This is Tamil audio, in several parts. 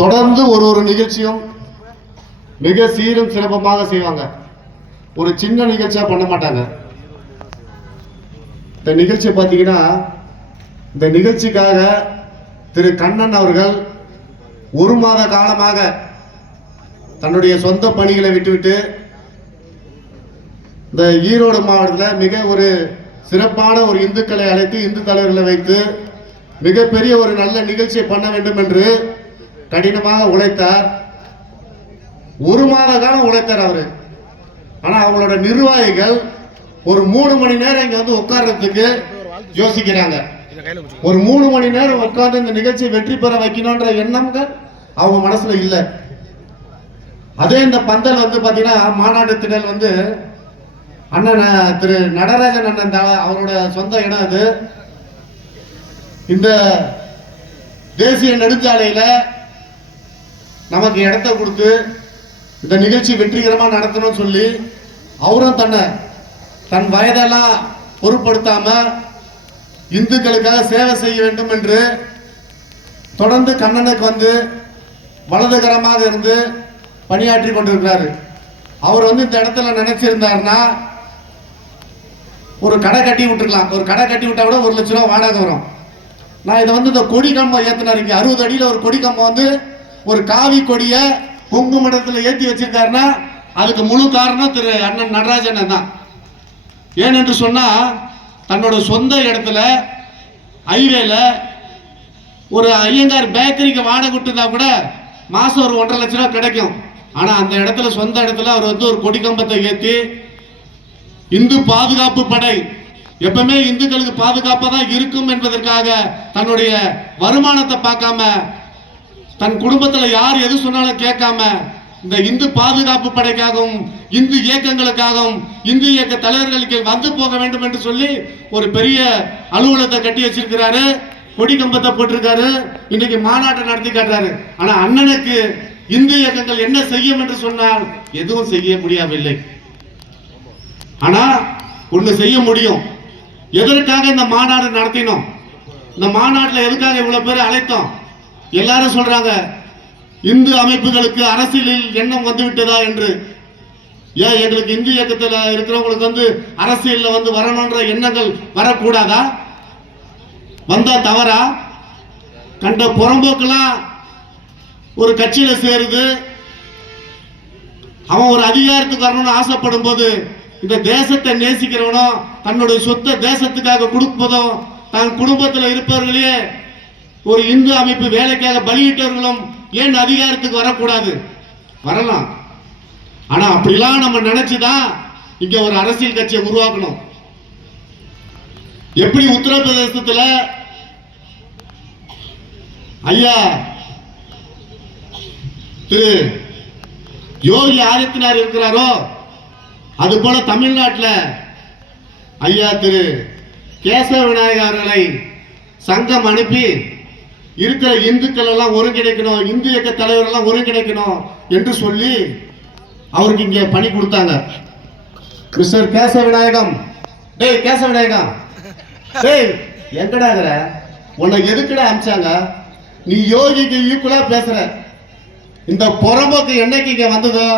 தொடர்ந்து ஒரு நிகழ்ச்சியும் மிக சீரும் சிறப்பமாக செய்வாங்க. ஒரு சின்ன நிகழ்ச்சியா பண்ண மாட்டாங்க. இந்த நிகழ்ச்சி பார்த்தீங்கன்னா, இந்த நிகழ்ச்சிக்காக திரு கண்ணன் அவர்கள் 1 மாத காலமாக தன்னுடைய சொந்த பணிகளை விட்டுவிட்டு இந்த ஈரோடு மாவட்டத்தில் மிக ஒரு சிறப்பான ஒரு இந்துக்களை அழைத்து இந்து தலைவர்களை வைத்து மிகப்பெரிய ஒரு நல்ல நிகழ்ச்சியை பண்ண வேண்டும் என்று கடினமாக உழைத்தார். 1 மாத காலம் உழைத்தார் அவரு. ஆனா அவங்களோட நிர்வாகிகள் ஒரு 3 மணி நேரம் இங்க வந்து உட்கார்றதுக்கு யோசிக்கிறாங்க. ஒரு 3 மணி நேரம் உட்கார்ந்து இந்த நிகழ்ச்சியை வெற்றி பெற வைக்கணும்ன்ற எண்ணங்கள் அவங்க மனசுல இல்லை. அதே இந்த பந்தல் வந்து பாத்தீங்கன்னா, மாநாடு திடல் வந்து அண்ணன் திரு நடராஜன் அண்ணன் அவரோட சொந்த இடம் அது. இந்த தேசிய நெடுஞ்சாலையில நமக்கு இடத்தை கொடுத்து இந்த நிகழ்ச்சி வெற்றிகரமா நடத்தணும்னு சொல்லி அவரும் தன் வயதெல்லாம் பொருட்படுத்தாம இந்துக்களுக்காக சேவை செய்ய வேண்டும் என்று தொடர்ந்து கண்ணனுக்கு வந்து வலதுகரமாக இருந்து பணியாற்றி கொண்டிருக்கிறாரு. அவர் வந்து இந்த இடத்துல நினைச்சிருந்தாருன்னா ஒரு கடை கட்டி விட்டுருக்கலாம். ஒரு கடை கட்டி விட்டா கூட 1 லட்சம் ரூபா வாடகை வரும். நான் இதை வந்து இந்த கொடி கம்பம் ஏற்றினார். இங்கே 60 அடியில் ஒரு கொடி கம்பம் வந்து ஒரு காவி கொடியை குங்குமடத்தில் ஏற்றி வச்சிருக்காருன்னா அதுக்கு முழு காரணம் திரு அண்ணன் நடராஜன் தான். ஏனென்று சொன்னா, தன்னோட சொந்த இடத்துல ஹைவேல ஒரு ஐயங்கார் பேக்கரிக்கு வாடகை விட்டுருந்தா கூட மாசம் ஒரு 1.5 லட்சம் ரூபா கிடைக்கும். ஆனா அந்த இடத்துல சொந்த இடத்துல அவர் வந்து ஒரு கொடி கம்பத்தை ஏற்றி இந்து பாதுகாப்பு படை எப்பவுமே இந்துக்களுக்கு பாதுகாப்பா தான் இருக்கும் என்பதற்காக தன்னுடைய வருமானத்தை பார்க்காம, தன் குடும்பத்துல யார் எது சொன்னாலும் கேட்காம இந்த இந்து பாதுகாப்பு படைக்காகவும் இந்து இயக்கங்களுக்காகவும் இந்து இயக்க தலைவர்களுக்கு வந்து போக வேண்டும் என்று சொல்லி ஒரு பெரிய அலுவலகத்தை கட்டி வச்சிருக்கிறாரு. கொடி கம்பத்தை போட்டிருக்காரு. இன்னைக்கு மாநாட்டை நடத்தி காட்டுறாரு. ஆனா அண்ணனுக்கு இந்து இயக்கங்கள் என்ன செய்யும் என்று சொன்னால் எதுவும் செய்ய முடியவில்லை. ஆனா ஒண்ணு செய்ய முடியும். எதற்காக இந்த மாநாடு நடத்தினோம்? இந்த மாநாட்டில் எதுக்காக இவ்வளவு பேர் அழைத்தோம்? எல்லாரும் சொல்றாங்க இந்து அமைப்புகளுக்கு அரசியலில் எண்ணம் வந்து விட்டதா என்று. ஏன் எங்களுக்கு இந்து இயக்கத்தில் இருக்கிறவங்களுக்கு வந்து அரசியல்ல வந்து வரணும்ன்ற எண்ணங்கள் வரக்கூடாதா? வந்தா தவறா? கண்ட புறம்போக்கெல்லாம் ஒரு கட்சியில சேருது. அவன் ஒரு அதிகாரத்துக்கு வரணும்னு ஆசைப்படும் போது இந்த தேசத்தை நேசிக்கிறவனும் தன்னுடைய சொத்தை தேசத்துக்காக கொடுப்பதும் தன் குடும்பத்தில் இருப்பவர்களே ஒரு இந்து அமைப்பு வேலைக்காக பலியிட்டவர்களும் ஏன் அதிகாரத்துக்கு வரக்கூடாது? வரலாம். ஆனா அப்படிலாம் நம்ம நினைச்சுதான் இங்க ஒரு அரசியல் கட்சியை உருவாக்கணும். எப்படி உத்தரப்பிரதேசத்துல ஐயா திரு யோகி ஆதித்யநாத் இருக்கிறாரோ, அது போல தமிழ்நாட்டில் ஐயா திரு கேசவ விநாயகர் அவர்களை சங்கம் அனுப்பி இருக்கிற இந்துக்கள் எல்லாம் ஒருங்கிணைக்கணும், இந்து இயக்க தலைவர் எல்லாம் ஒருங்கிணைக்கணும் என்று சொல்லி அவருக்கு இங்க பணி கொடுத்தாங்க. மிஸ்டர் கேசவ விநாயகம், டேய் கேசவ விநாயகம், டேய் எங்கடா இருக்கிற? உன்னை எதுக்குடா அமிச்சாங்க? நீ யோகிக்கு ஈக்குவலா பேசுற. இந்த புறம்போக்கு என்னைக்கு இங்க வந்ததோ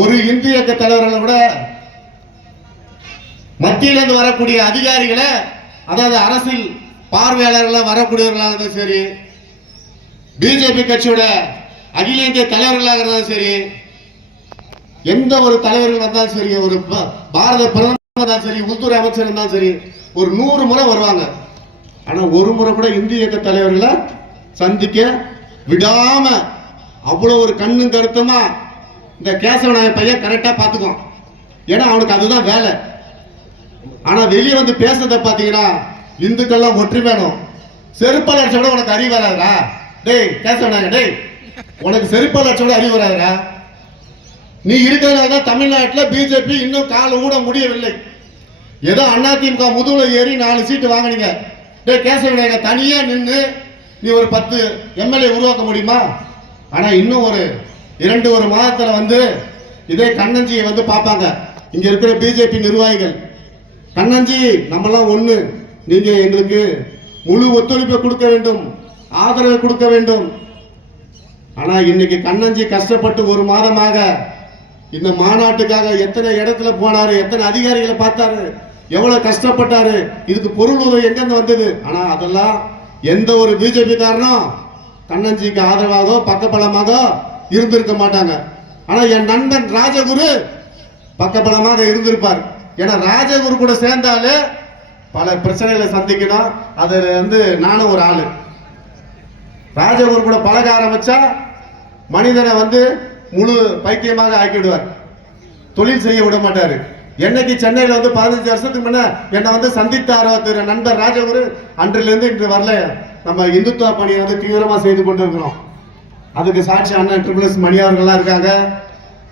ஒரு இந்து இயக்க தலைவர்களை விட மத்தியிலிருந்து வரக்கூடிய அதிகாரிகளை, அதாவது அரசியல் பார்வையாளர்கள் வரக்கூடியவர்களாக இருந்தாலும் சரி, பிஜேபி கட்சியோட அகில இந்திய தலைவர்களாக இருந்தாலும் சரி, எந்த ஒரு தலைவர்கள் வந்தாலும் சரி, ஒரு பாரத பிரதமர் இருந்தாலும் சரி, உள்துறை அமைச்சர் இருந்தாலும் சரி, ஒரு 100 முறை வருவாங்க. ஆனா ஒரு முறை கூட இந்து இயக்க தலைவர்களை சந்திக்க விடாம அவ்வளவு ஒரு கண்ணும் கருத்துமா இந்த கேசவநாய பையன் கரெக்டா பாத்துக்குவான். ஏன்னா அவனுக்கு அதுதான் வேலை. ஆனா வெளியே வந்து பேசுறத பாத்தீங்கன்னா இந்துக்கள்லாம் ஒற்றுமையானோம். செருப்பால் அடிச்ச விட உனக்கு அறிவு வராதுரா. டேய் கேசவநாய, டேய் உனக்கு செருப்பால் அடிச்ச விட அறிவு வராதுரா. நீ இருக்கிறதுனால தான் தமிழ்நாட்டில் பிஜேபி இன்னும் கால ஊட முடியவில்லை. ஏதோ அதிமுக முதுகுல ஏறி 4 சீட்டு வாங்கினீங்க. டே கேசவநாயக தனியா நின்று நீ ஒரு 10 எம்எல்ஏ உருவாக்க முடியுமா? ஆனா இன்னும் ஒரு 2 மாதத்துல வந்து இதே கண்ணஞ்சியை வந்து பார்ப்பாங்க இங்க இருக்கிற பிஜேபி நிர்வாகிகள். கண்ணஞ்சி நம்மெல்லாம் ஒண்ணு, நீங்க எங்களுக்கு முழு ஒத்துழைப்பை கொடுக்க வேண்டும், ஆதரவை கொடுக்க வேண்டும். ஆனா இன்னைக்கு கண்ணஞ்சி கஷ்டப்பட்டு ஒரு மாதமாக இந்த மாநாட்டுக்காக எத்தனை இடத்துல போனாரு, எத்தனை அதிகாரிகளை பார்த்தாரு, எவ்வளவு கஷ்டப்பட்டாரு, இதுக்கு பொருள் உதவி எங்கிருந்து வந்தது. ஆனா அதெல்லாம் எந்த ஒரு பிஜேபி காரணம் கண்ணஞ்சிக்கு ஆதரவாக பக்கபலமாக இருந்திருக்க மாட்டாங்க. ஆனா என் நண்பன் ராஜகுரு பக்கபலமாக இருந்திருப்பார். ஏன்னா ராஜகுரு கூட சேர்ந்தாலே பல பிரச்சனைகளை சந்திக்கணும். அதுல நானும் ஒரு ஆளு. ராஜகுரு கூட பழக ஆரம்பிச்சா மனிதனை முழு பைத்தியமாக ஆக்கிவிடுவார், தொழில் செய்ய விட மாட்டாரு. என்னைக்கு சென்னையில 15 வருஷத்துக்கு முன்ன என்னை சந்தித்தாரோ திரு நண்பர் ராஜகுரு, அன்றிலிருந்து இன்று வரல நம்ம இந்துத்துவ பணியை தீவிரமா செய்து கொண்டிருக்கிறோம். அதுக்கு சாட்சி அண்ணன் ட்ரிபிள்எஸ் மணி அவர்கள்லாம் இருக்காங்க.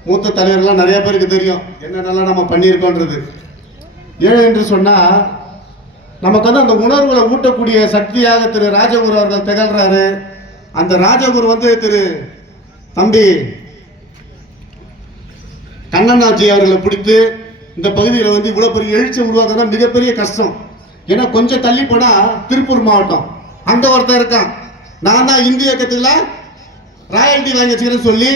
மூத்த தலைவர்கள்லாம் நிறைய பேருக்கு தெரியும் என்னென்னலாம் நம்ம பண்ணியிருக்கோன்றது. ஏன் என்று சொன்னா நமக்கு அந்த உணர்வுகளை ஊட்டக்கூடிய சக்தியாக திரு ராஜகுரு அவர்கள் திகழ்றாரு. அந்த ராஜகுரு திரு தம்பி கண்ணனாஜி அவர்களை பிடித்து இந்த பகுதியில் இவ்வளவு பெரிய எழுச்சி உருவாக்குறதா மிகப்பெரிய கஷ்டம். ஏன்னா கொஞ்சம் தள்ளி போனா திருப்பூர் மாவட்டம், அங்க ஒருத்தர் இருக்கான், நான் தான் இந்திய இயக்கத்துல ராயல்டி வாங்கி வச்சுக்கிறேன்னு சொல்லி,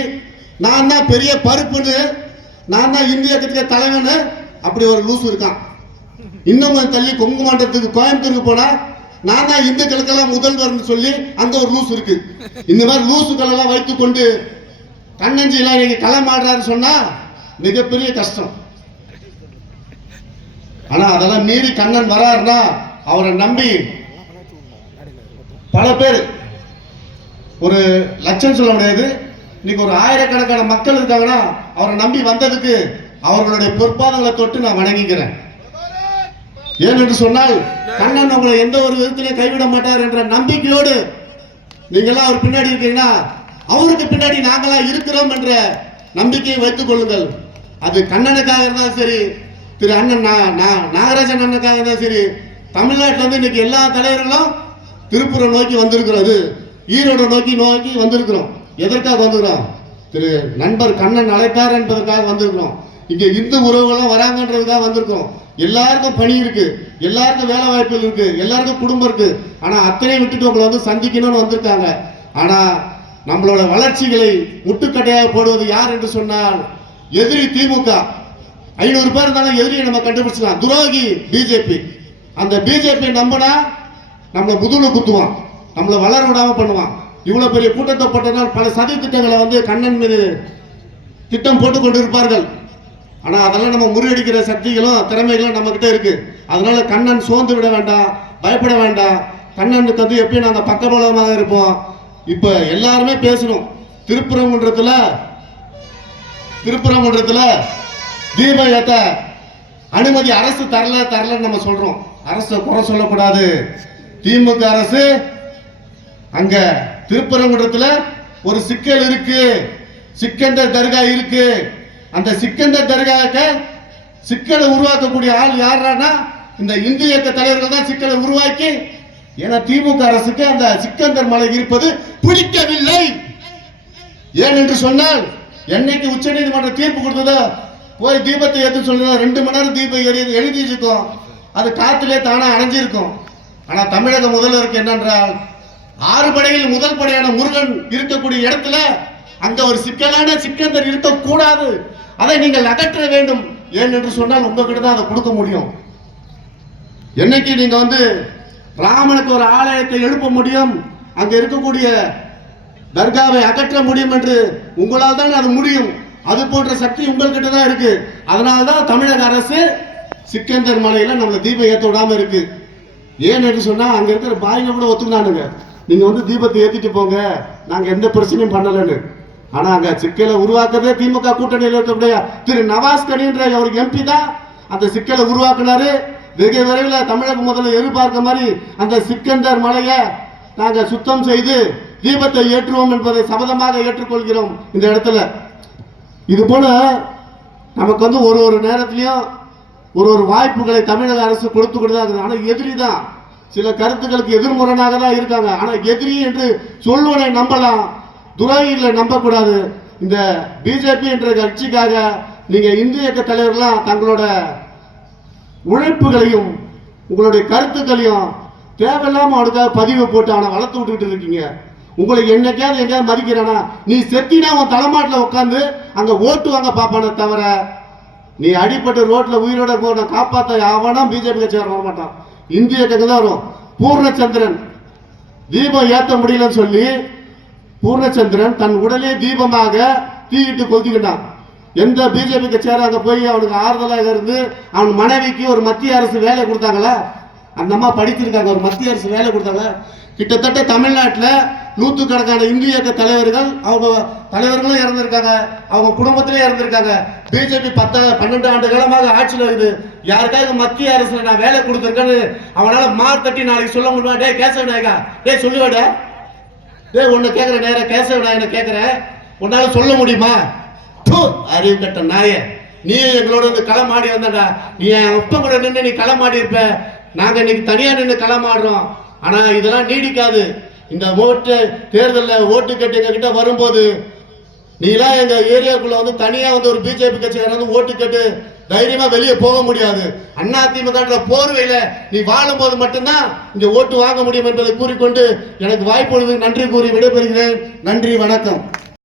நான் தான் பெரிய பருப்புன்னு, நான் தான் இந்திய இயக்கத்துக்கு தலைவனு, அப்படி ஒரு லூசு இருக்கான். இன்னும் தள்ளி கொங்கு மாவட்டத்துக்கு கோயம்புத்தூருக்கு போனா நான் தான் இந்துக்களுக்கெல்லாம் முதல்வர்னு சொல்லி அங்க ஒரு லூசு இருக்கு. இந்த மாதிரி லூசுக்கள் எல்லாம் வைத்துக் கொண்டு கண்ணஞ்சியெல்லாம் நீங்க களமாடுறாரு சொன்னா மிகப்பெரிய கஷ்டம். ஆனா அதெல்லாம் மீறி கண்ணன் வராருன்னா அவரை நம்பி பல பேர், ஒரு லட்சம் சொல்ல முடியாது, இன்னைக்கு ஒரு ஆயிரக்கணக்கான மக்கள் இருக்காங்கன்னா அவரை நம்பி வந்ததுக்கு அவர்களுடைய பொற்பாதங்களை தொட்டு நான் வணங்கிக்கிறேன். ஏனென்று சொன்னால் கண்ணன் உங்களை எந்த ஒரு விதத்திலே கைவிட மாட்டார் என்ற நம்பிக்கையோடு நீங்கெல்லாம் அவர் பின்னாடி இருக்கீங்கன்னா அவருக்கு பின்னாடி நாங்களா இருக்கிறோம் என்ற நம்பிக்கையை வைத்துக் கொள்ளுங்கள். அது கண்ணனுக்காக இருந்தாலும் சரி, திரு அண்ணன் நாகராஜன் அண்ணனுக்காக இருந்தாலும் சரி, தமிழ்நாட்டில் இன்னைக்கு எல்லா தலைவர்களும் திருப்பூரை நோக்கி வந்திருக்கிறது, ஈரோடு நோக்கி வந்திருக்கிறோம். எதற்காக வந்திருக்கிறோம்? திரு நண்பர் கண்ணன் அழைத்தார் என்பதற்காக வந்திருக்கிறோம். இங்க இந்து உறவுகளும் வராங்கன்றதுக்காக வந்திருக்கோம். எல்லாருக்கும் பணி இருக்கு, எல்லாருக்கும் வேலை வாய்ப்புகள் இருக்கு, எல்லாருக்கும் குடும்பம் இருக்கு. ஆனா அத்தனை விட்டுட்டு உங்களை சந்திக்கணும்னு வந்திருக்காங்க. ஆனா நம்மளோட வளர்ச்சிகளை முட்டுக்கட்டையாக போடுவது யார் என்று சொன்னால் எதிரி திமுக. 500 பேர் இருந்தாலும் எதிரியை நம்ம கண்டுபிடிச்சலாம். துரோகி பிஜேபி. அந்த பிஜேபி நம்பினா நம்மளை முதுகுல குத்துவான், நம்மளை வளர விடாம பண்ணுவான். இவ்வளவு பெரிய கூட்டத்தை போட்டதால் பல சதி திட்டங்களை கண்ணன் மீது திட்டம் போட்டு கொண்டிருப்பார்கள். ஆனா அதெல்லாம் நம்ம முறியடிக்கிற சக்திகளும் திறமைகளும் நம்ம கிட்ட இருக்கு. அதனால கண்ணன் சோர்ந்து விட வேண்டாம், பயப்பட வேண்டாம். கண்ணனுக்கு எப்பயும் நாங்க பக்கபலமாக இருப்போம். இப்ப எல்லாருமே பேசணும். திருப்பரங்குன்றத்துல தீப ஏத்த அனுமதி அரசு தரலன்னு நம்ம சொல்றோம். அரசு குறை சொல்லக்கூடாது. திமுக அரசு அங்க திருப்பரங்குன்றத்துல ஒரு சிக்கல் இருக்கு, சிக்கந்தர் தர்கா இருக்கு. அந்த சிக்கந்தர் தர்காவுக்கு சிக்கலை உருவாக்கக்கூடிய ஆள் யாருன்னா இந்த இந்திய இயக்க தலைவர்கள் தான் சிக்கலை உருவாக்கி, ஏன்னா திமுக அரசுக்கு அந்த சிக்கந்தர் மலை இருப்பது பிடிக்கவில்லை. ஏன் என்று சொன்னால் என்னைக்கு உச்ச நீதிமன்றம் தீர்ப்பு கொடுத்ததோ போய் தீபத்தை ஏற்று சொல்லுங்க, 2 மணி நேரம் தீபம் எழுதி வச்சிருக்கோம், அது காத்திலே தானா அணைஞ்சிருக்கும். ஆனா தமிழக முதல்வருக்கு என்னென்றால் 6 படையில் முதல் படையான முருகன் இருக்கக்கூடிய இடத்துல அங்க ஒரு சிக்கலான சிக்கந்தர் இருக்கக்கூடாது, அதை நீங்கள் அகற்ற வேண்டும். ஏன் என்று சொன்னால் உங்ககிட்ட தான் அதை கொடுக்க முடியும். என்னைக்கு நீங்க ராமனுக்கு ஒரு ஆலயத்தை எழுப்ப முடியும், அங்க இருக்கக்கூடிய தர்காவை அகற்ற முடியும் என்று உங்களால் தான் அது முடியும். அது போன்ற சக்தி உங்கள்கிட்ட தான் இருக்கு. அதனால்தான் தமிழக அரசு சிக்கந்தர் மலையில நம்மள தீபம் ஏற்ற விடாம இருக்கு. ஏன் என்று சொன்னா அங்க இருக்கிற பாய்ங்க கூட ஒத்துக்கினானுங்க, நீங்க தீபத்தை ஏத்திட்டு போங்க, நாங்க எந்த பிரச்சனையும் பண்ணலன்னு. ஆனா அங்க சிக்கலை உருவாக்குறதே திமுக கூட்டணியில் இருக்கக்கூடிய திரு நவாஸ் கனின்ற ஒரு எம்பி தான் அந்த சிக்கலை உருவாக்குனாரு. வெகு விரைவில் தமிழக முதல்ல எதிர்பார்க்க மாதிரி அந்த சிக்கந்தர் மலையை நாங்க சுத்தம் செய்து தீபத்தை ஏற்றுவோம் என்பதை சபதமாக ஏற்றுக்கொள்கிறோம். இந்த இடத்துல இது போல நமக்கு ஒரு நேரத்திலையும் ஒரு வாய்ப்புகளை தமிழக அரசு கொடுத்து கொடுத்தா. ஆனா எதிரி தான் சில கருத்துக்களுக்கு எதிர்முரணாக தான் இருக்காங்க. ஆனா எதிரி என்று சொல்வனை நம்பலாம், துரோகிகளை நம்பக்கூடாது. இந்த பிஜேபி என்ற கட்சிக்காக நீங்க இந்திய இயக்க தலைவர்கள்லாம் தங்களோட உழைப்புகளையும் உங்களுடைய கருத்துக்களையும் தேவையில்லாம அவனுக்காக பதிவு போட்டு அவனை வளர்த்து விட்டுக்கிட்டு இருக்கீங்க. உங்களை என்னைக்காவது எங்கேயாவது மதிக்கிறானா? நீ செத்தினா உன் தலைமாட்டில் உட்காந்து அங்க ஓட்டு வாங்க பாப்பானே தவிர, நீ அடிப்பட்டு ரோட்ல உயிரோட போன காப்பாத்த அவனா பிஜேபி கட்சி வர மாட்டான். இந்திய கட்சி தான் வரும். பூர்ணச்சந்திரன் தீபம் ஏத்த முடியலன்னு சொல்லி பூர்ணச்சந்திரன் தன் உடலே தீபமாக தீயிட்டு கொளுத்திக்கிட்டான். எந்த பிஜேபி கட்சியாரும் அங்க போய் அவனுக்கு ஆறுதலாக இருந்து அவன் மனைவிக்கு ஒரு மத்திய அரசு வேலை கொடுத்தாங்களா? அந்த அம்மா படிச்சிருக்காங்க, ஒரு மத்திய அரசு வேலை கொடுத்தாங்க. கிட்டத்தட்ட தமிழ்நாட்டில் நூற்றுக்கணக்கான இந்திய இயக்க தலைவர்கள் அவங்க தலைவர்களும் இறந்திருக்காங்க, அவங்க குடும்பத்திலே இறந்திருக்காங்க. பிஜேபி 12 ஆண்டு காலமாக ஆட்சியில் இருக்குது. யாருக்காவது மத்திய அரசுல நான் வேலை கொடுத்துருக்கேன்னு அவனால மார் தட்டி நாளைக்கு சொல்ல முடியுமா? டே கேசவ நாயகா, டே சொல்லுவாட, டே உன்னை கேட்குற நேரம் கேசவ நாயனை கேட்குறேன், உன்னால சொல்ல முடியுமா? அறிவு கட்ட நாய, நீ எங்களோட வந்து களமாடி வந்தடா. நீ என் அப்ப கூட நின்று நீ களமாடி இருப்ப. நாங்க இன்னைக்கு தனியா நின்று களமாடுறோம். ஆனா இதெல்லாம் நீடிக்காது. இந்த ஓட்டு தேர்தலில் ஓட்டு கட்டி எங்க கிட்ட வரும்போது நீலாம் எங்க ஏரியாக்குள்ள வந்து தனியா வந்து ஒரு பிஜேபி கட்சிக்காரன் வந்து ஓட்டு கட்டு தைரியமா வெளியே போக முடியாது. அதிமுக போர்வையில நீ வாழும் போது மட்டும்தான் இங்க ஓட்டு வாங்க முடியும் என்பதை கூறிக்கொண்டு எனக்கு வாய்ப்பு நன்றி கூறி விடைபெறுகிறேன். நன்றி, வணக்கம்.